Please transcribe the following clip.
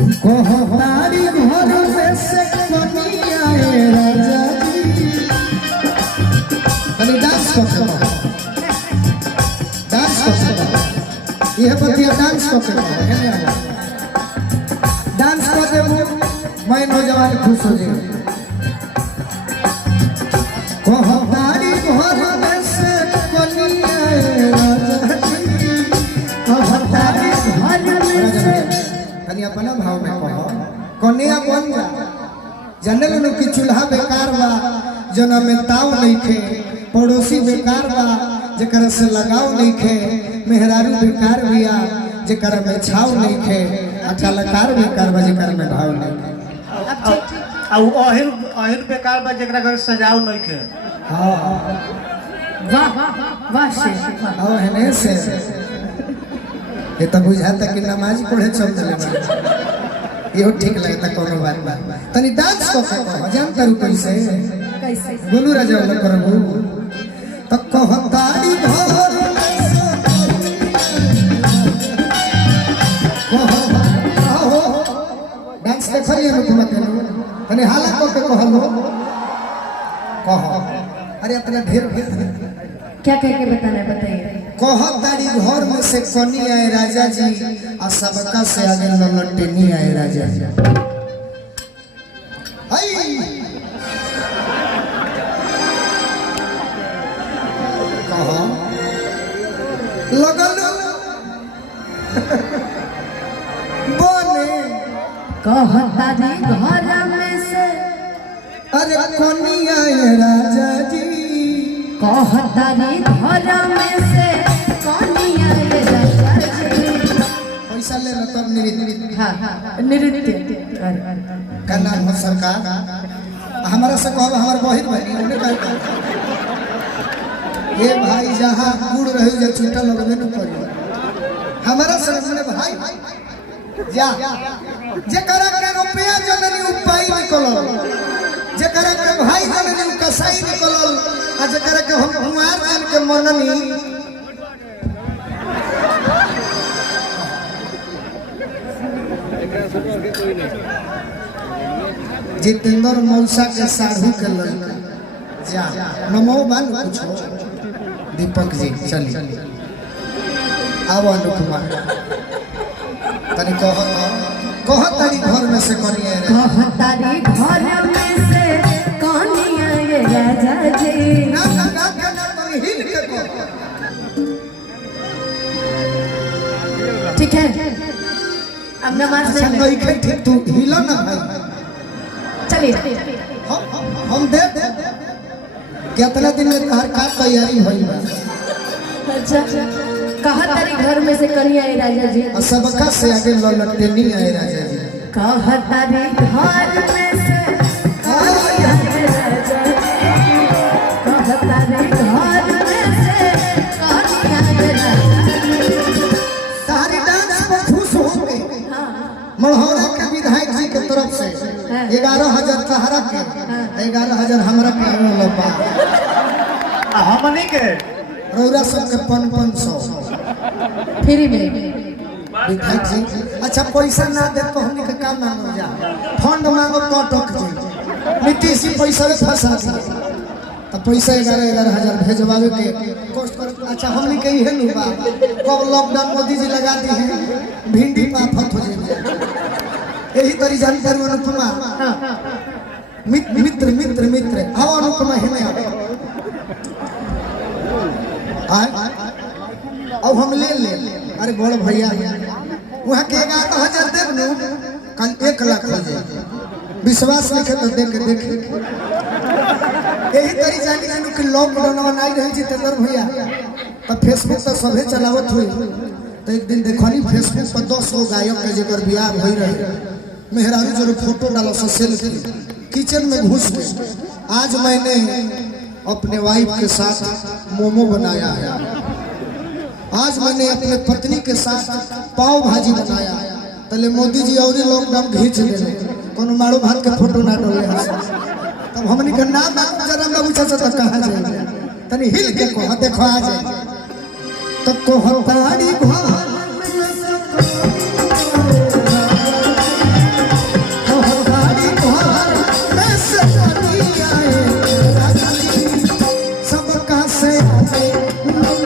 हमारी घर में से कनिया राजा जी कनी डांस कर सकता डांस कर सकता ये बतिया डांस कर सकता है डांस कर दे मैं नौजवान खुश हो जाए हमारी घर में से कनिया राजा जी हमारी घर में से कनी अपना भाव में कहो कन्या बन जा जनल नु की चूल्हा बेकार बा जना में ताव नहीं खे पड़ोसी बेकार बा जेकर से लगाव नहीं खे मेहरारू बेकार बिया जेकर में छाव नहीं खे अच्छा लकार बेकार बा जेकर में भाव नहीं आ ओहिल ओहिल बेकार बा जेकरा घर सजाव नहीं खे हां वाह वाह से हां हने से ये तो बुझाता कि नमाज पढ़े चल चले ये ठीक लगता कोनो बात तनी डांस को जान करू कैसे कैसे बोलू राजा वाला करबू तो कहताड़ी घर कहो डांस देखलिए न तुम तनी हाला को के कहलो कहो अरे इतना ढेर क्या कह के बताना है बताइए कहताड़ी घर में से कनी आए राजा जी आ सबका से आगे ललटनी आए राजा जी हाय कहा लगल बने कहतारी घर में से अरे कनी आए राजा जी कहतारी घर में से कनिया ये राजा जी पैसा ले लो तब नृत्य हां नृत्य का नाम है सरकार हमारा से कहब हमार बहिन बनी उन्हें कह ये भाई जहां गुड़ रही जे छूटा लगबे न करी हमारा से हमने भाई जा जे करा के रुपया जननी उपाय निकलल जे करा के भाई जननी कसाई निकलल आ जे करा के हम कुमार जान के मननी जितेंद्र मौसा के साधु के लड़का जा नमो बान पूछो दीपक जी चलिए आओ अनुकुमार तनी कह तारी घर में से कनिया रे कहतारी घर में से कनिया ये राजा जी ना तनी हिल के कह ठीक है अब नमाज अच्छा नहीं के ठीक तू हिला ना भाई चलिए हम दे कितना दिन में हर का तैयारी होई बा अच्छा कहतारी घर में से कनिया ये राजा जी सबका से आगे ललटनी आए राजा जी कहतारी घर में से कनिया ये राजा जी कहतारी घर में से कनिया ये राजा जी सारी डांस पर खुश हो गए मढ़ौरा के विधायक जी के तरफ से 11,000 सहारा के 11,000 हमरा के लबा हमनी के रौरा सब के 500 फ्री में विधायक जी अच्छा पैसा ना दे तो हमनी के काम ना हो जा फंड मांगो तो टक जी नीतीश जी पैसा में फंसा दी तो पैसा 11,000 भेजवावे के कोशिश कर अच्छा हमनी के ही है बा कब लॉकडाउन मोदी जी लगा दी है भिंडी पाफत हो जाए यही तरी जानकारी अनुपमा मित्र मित्र मित्र आओ अनुपमा है ना अब हम ले अरे बड़ भैया वहाँ के 11,000 देव नु कल 1 लाख हो जाए विश्वास लिखे तो देख यही तरी जानी जानी कि लॉकडाउन नहीं रही जितेंद्र भैया तो फेसबुक पर सभे चलावत हुई तो एक दिन देखनी फेसबुक पर 10 गो गायक के जेकर बियाह भई रहे मेहरारू जो फोटो डाला सेल्फी किचन में घुस के आज मैंने अपने वाइफ के साथ मोमो बनाया है आज मैंने अपने पत्नी के साथ पाव भाजी बनाया तले मोदी जी और लॉकडाउन खींच ले कोनो मारो भात के फोटो ना डाले तब हमनी के नाम जरा बाबू चाचा तक कहां जाए तनी हिल के को देखो आ जाए तब को हताड़ी घर से